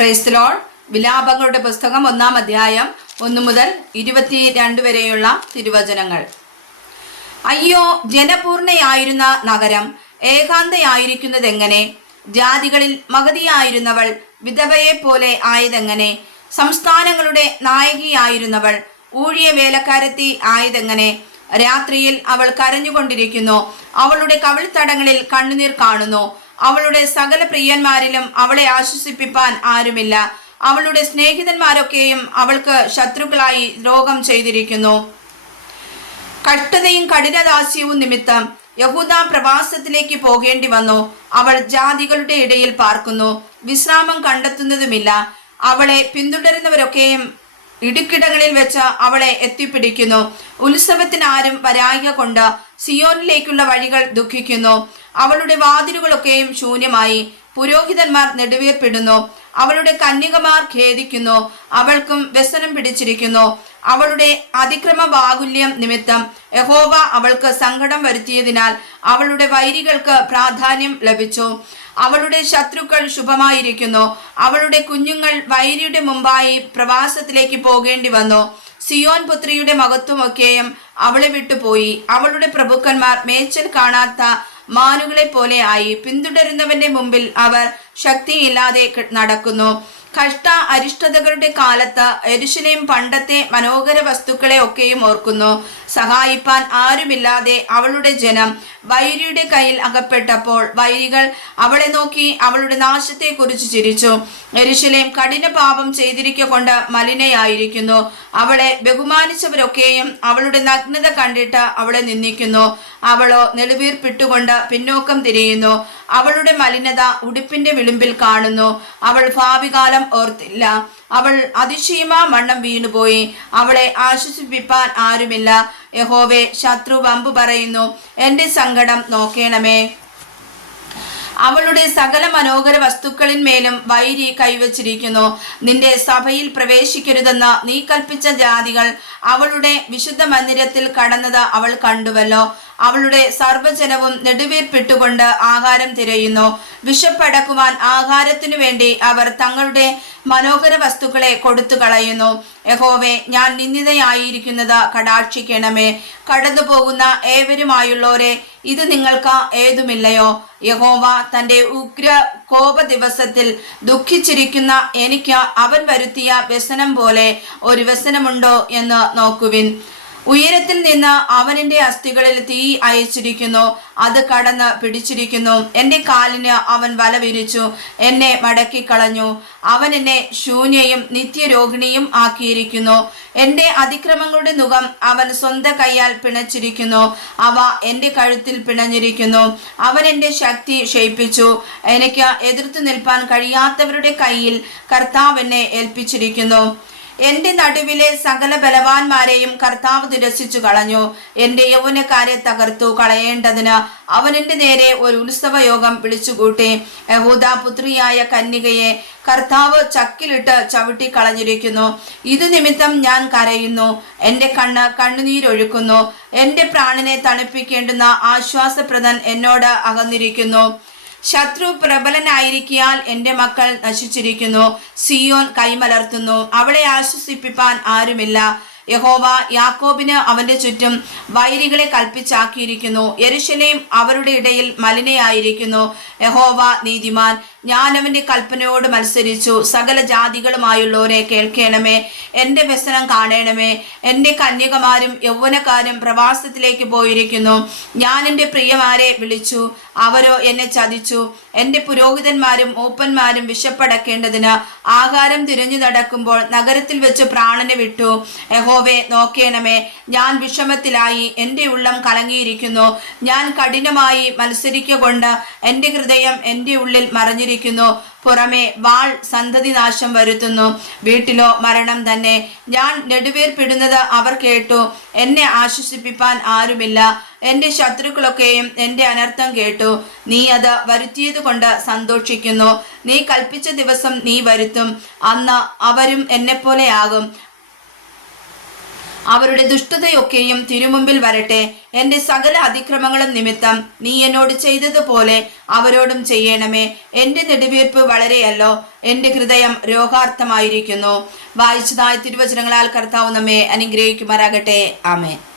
Praise the Lord. വിലാപങ്ങളുടെ പുസ്തകം 1-ാം അധ്യായം 1 മുതൽ 22 വരെയുള്ള തിരുവചനങ്ങൾ. അയ്യോ, ജനപൂർണയായിരുന്ന നഗരം ഏകാന്തയായിരിക്കുന്നതെങ്ങനെ? ജാതികളിൽ മഗതിയായിരുന്നവൾ വിധവയെ പോലെ ആയതെങ്ങനെ? സംസ്ഥാനങ്ങളുടെ നായകിയായിരുന്നവൾ ഊഴിയ വേലക്കാരത്തി ആയതെങ്ങനെ? രാത്രിയിൽ അവൾ കരഞ്ഞുകൊണ്ടിരിക്കുന്നു, അവളുടെ കവിൾത്തടങ്ങളിൽ കണ്ണുനീർ കാണുന്നു. അവളുടെ സകല പ്രിയന്മാരിലും അവളെ ആശ്വസിപ്പിപ്പാൻ ആരുമില്ല. അവളുടെ സ്നേഹിതന്മാരൊക്കെയും അവൾക്ക് ശത്രുക്കളായി ദ്രോഹം ചെയ്തിരിക്കുന്നു. കഷ്ടതയും കഠിനദാസ്യവും നിമിത്തം യഹൂദ പ്രവാസത്തിലേക്ക് പോകേണ്ടി വന്നു. അവൾ ജാതികളുടെ ഇടയിൽ പാർക്കുന്നു, വിശ്രാമം കണ്ടെത്തുന്നതുമില്ല. അവളെ പിന്തുടരുന്നവരൊക്കെയും ഇടുക്കിടങ്ങളിൽ വെച്ച് അവളെ എത്തിപ്പിടിക്കുന്നു. ഉത്സവത്തിന് ആരും വരായ്ക കൊണ്ട് സിയോനിലേക്കുള്ള വഴികൾ ദുഃഖിക്കുന്നു. അവളുടെ വാതിലുകളൊക്കെയും ശൂന്യമായി. പുരോഹിതന്മാർ നെടുവീർപ്പിടുന്നു. അവളുടെ കന്യകമാർ ഖേദിക്കുന്നു. അവൾക്കും വ്യസനം പിടിച്ചിരിക്കുന്നു. അവളുടെ അതിക്രമ ബാഹുല്യം നിമിത്തം യഹോവ അവൾക്ക് സങ്കടം വരുത്തിയതിനാൽ അവളുടെ വൈരികൾക്ക് പ്രാധാന്യം ലഭിച്ചു. അവളുടെ ശത്രുക്കൾ ശുഭമായിരിക്കുന്നു. അവളുടെ കുഞ്ഞുങ്ങൾ വൈരിയുടെ മുമ്പായി പ്രവാസത്തിലേക്ക് പോകേണ്ടി വന്നു. സിയോൻ പുത്രിയുടെ മഹത്വമൊക്കെയും അവളെ വിട്ടുപോയി. അവളുടെ പ്രഭുക്കന്മാർ മേച്ചൽ കാണാത്ത മാനുകളെ പോലെ ആയി. പിന്തുടരുന്നവന്റെ മുമ്പിൽ അവർ ശക്തിയില്ലാതെ നടക്കുന്നു. കഷ്ട അരിഷ്ടതകളുടെ കാലത്ത് യെരൂശലേം പണ്ടത്തെ മനോഹര വസ്തുക്കളെ ഒക്കെയും ഓർക്കുന്നു. സഹായിപ്പാൻ ആരുമില്ലാതെ അവളുടെ ജനം വൈരിയുടെ കയ്യിൽ അകപ്പെട്ടപ്പോൾ വൈരികൾ അവളെ നോക്കി അവളുടെ നാശത്തെക്കുറിച്ച് ചിരിച്ചു. യെരൂശലേം കഠിന പാപം ചെയ്തിരിക്കൊണ്ട് മലിനയായിരിക്കുന്നു. അവളെ ബഹുമാനിച്ചവരൊക്കെയും അവളുടെ നഗ്നത കണ്ടിട്ട് അവളെ നിന്ദിക്കുന്നു. അവളോ നെടുവീർപ്പിട്ടുകൊണ്ട് പിന്നോക്കം തിരിയുന്നു. അവളുടെ മലിനത ഉടുപ്പിന്റെ വിളിമ്പിൽ കാണുന്നു. അവൾ ഭാവികാലം ഓർത്തില്ല. അവൾ അതിശയമാ വണ്ണം വീണുപോയി. അവളെ ആശ്വസിപ്പിപ്പാൻ ആരുമില്ല. യഹോവേ, ശത്രു വമ്പു പറയുന്നു, എന്റെ സങ്കടം നോക്കേണമേ. അവളുടെ സകല മനോഹര വസ്തുക്കളിന്മേലും വൈരി കൈവച്ചിരിക്കുന്നു. നിന്റെ സഭയിൽ പ്രവേശിക്കരുതെന്ന് നീ കൽപ്പിച്ച ജാതികൾ അവളുടെ വിശുദ്ധ മന്ദിരത്തിൽ കടന്നത് അവൾ കണ്ടുവല്ലോ. അവളുടെ സർവ്വജനവും നെടുവീർപ്പിട്ടുകൊണ്ട് ആഹാരം തിരയുന്നു. വിശപ്പടക്കുവാൻ ആഹാരത്തിനു വേണ്ടി അവർ തങ്ങളുടെ മനോഹര വസ്തുക്കളെ കൊടുത്തു കളയുന്നു. യഹോവേ, ഞാൻ നിന്ദിതയായിരിക്കുന്നത് കടാക്ഷിക്കണമേ. കടന്നു പോകുന്ന ഏവരുമായുള്ളോരെ, ഇത് നിങ്ങൾക്ക് ഏതുമില്ലയോ? യഹോവ തന്റെ ഉഗ്ര കോപ ദിവസത്തിൽ ദുഃഖിച്ചിരിക്കുന്ന എനിക്ക് അവൻ വരുത്തിയ വ്യസനം പോലെ ഒരു വ്യസനമുണ്ടോ എന്ന് നോക്കുവിൻ. ഉയരത്തിൽ നിന്ന് അവൻ എൻ്റെ അസ്ഥികളിൽ തീ അയച്ചിരിക്കുന്നു. അത് കടന്ന് പിടിച്ചിരിക്കുന്നു. എൻ്റെ കാലിന് അവൻ വല വിരിച്ചു, എന്നെ മടക്കിക്കളഞ്ഞു. അവൻ എന്നെ ശൂന്യയും നിത്യരോഹിണിയും ആക്കിയിരിക്കുന്നു. എൻ്റെ അതിക്രമങ്ങളുടെ നുകം അവൻ സ്വന്തം കൈയാൽ പിണച്ചിരിക്കുന്നു. അവ എൻ്റെ കഴുത്തിൽ പിണഞ്ഞിരിക്കുന്നു. അവൻ എൻ്റെ ശക്തി ക്ഷയിപ്പിച്ചു. എനിക്ക് എതിർത്തു നിൽപ്പാൻ കഴിയാത്തവരുടെ കയ്യിൽ കർത്താവ് എന്നെ ഏൽപ്പിച്ചിരിക്കുന്നു. എന്റെ നടുവിലെ സകല ബലവാന്മാരെയും കർത്താവ് നിരസിച്ചു കളഞ്ഞു. എന്റെ യൗവനക്കാരെ തകർത്തു കളയേണ്ടതിന് അവൻ എന്റെ നേരെ ഒരു ഉത്സവയോഗം വിളിച്ചുകൂട്ടി. യഹൂദ പുത്രിയായ കന്യകയെ കർത്താവ് ചക്കിലിട്ട് ചവിട്ടി കളഞ്ഞിരിക്കുന്നു. ഇത് നിമിത്തം ഞാൻ കരയുന്നു. എന്റെ കണ്ണുനീരൊഴുക്കുന്നു. എന്റെ പ്രാണനെ തണുപ്പിക്കേണ്ടുന്ന ആശ്വാസപ്രദൻ എന്നോട് അകന്നിരിക്കുന്നു. ശത്രു പ്രബലനായിരിക്കാൽ എൻ്റെ മക്കൾ നശിച്ചിരിക്കുന്നു. സിയോൻ കൈമലർത്തുന്നു, അവളെ ആശ്വസിപ്പിപ്പാൻ ആരുമില്ല. യഹോവ യാക്കോബിന് അവന്റെ ചുറ്റും വൈരികളെ കൽപ്പിച്ചാക്കിയിരിക്കുന്നു. യെരൂശലേം അവരുടെ ഇടയിൽ മലിനയായിരിക്കുന്നു. യഹോവ നീതിമാൻ, ഞാൻ അവന്റെ കൽപ്പനയോട് മത്സരിച്ചു. സകല ജാതികളുമായുള്ളവരെ കേൾക്കണമേ, എൻ്റെ വ്യസനം കാണണമേ. എൻ്റെ കന്യകമാരും യൗവനക്കാരും പ്രവാസത്തിലേക്ക് പോയിരിക്കുന്നു. ഞാൻ എൻ്റെ പ്രിയമാരെ വിളിച്ചു, അവരോ എന്നെ ചതിച്ചു. എൻ്റെ പുരോഹിതന്മാരും മൂപ്പന്മാരും വിശപ്പടക്കേണ്ടതിന് ആഹാരം തിരഞ്ഞു നടക്കുമ്പോൾ നഗരത്തിൽ വെച്ച് പ്രാണനെ വിട്ടു. യഹോവേ, നോക്കേണമേ, ഞാൻ വിഷമത്തിലായി. എൻ്റെ ഉള്ളം കലങ്ങിയിരിക്കുന്നു. ഞാൻ കഠിനമായി മത്സരിക്കൊണ്ട് എൻ്റെ ഹൃദയം എൻ്റെ ഉള്ളിൽ മറഞ്ഞിരിക്കുന്നു. പുറമെ വാൾ സന്തതി നാശം വരുത്തുന്നു, വീട്ടിലോ മരണം തന്നെ. ഞാൻ നെടുവീർപ്പിടുന്നത് അവർ കേട്ടു. എന്നെ ആശ്വസിപ്പിപ്പാൻ ആരുമില്ല. എൻ്റെ ശത്രുക്കളൊക്കെയും എൻ്റെ അനർത്ഥം കേട്ടു. നീ അത് വരുത്തിയത് കൊണ്ട് സന്തോഷിക്കുന്നു. നീ കൽപ്പിച്ച ദിവസം നീ വരുത്തും. അന്ന് അവരും എന്നെപ്പോലെ ആകും. അവരുടെ ദുഷ്ടതയൊക്കെയും തിരുമുമ്പിൽ വരട്ടെ. എന്റെ സകല അതിക്രമങ്ങളും നിമിത്തം നീ എന്നോട് ചെയ്തതുപോലെ അവരോടും ചെയ്യണമേ. എന്റെ നെടുവീർപ്പ് വളരെയല്ലോ, എന്റെ ഹൃദയം രോഗാർത്ഥമായിരിക്കുന്നു. വായിച്ചതായ തിരുവചനങ്ങളാൽ കർത്താവ് നമ്മെ അനുഗ്രഹിക്കുമാറാകട്ടെ. ആമേൻ.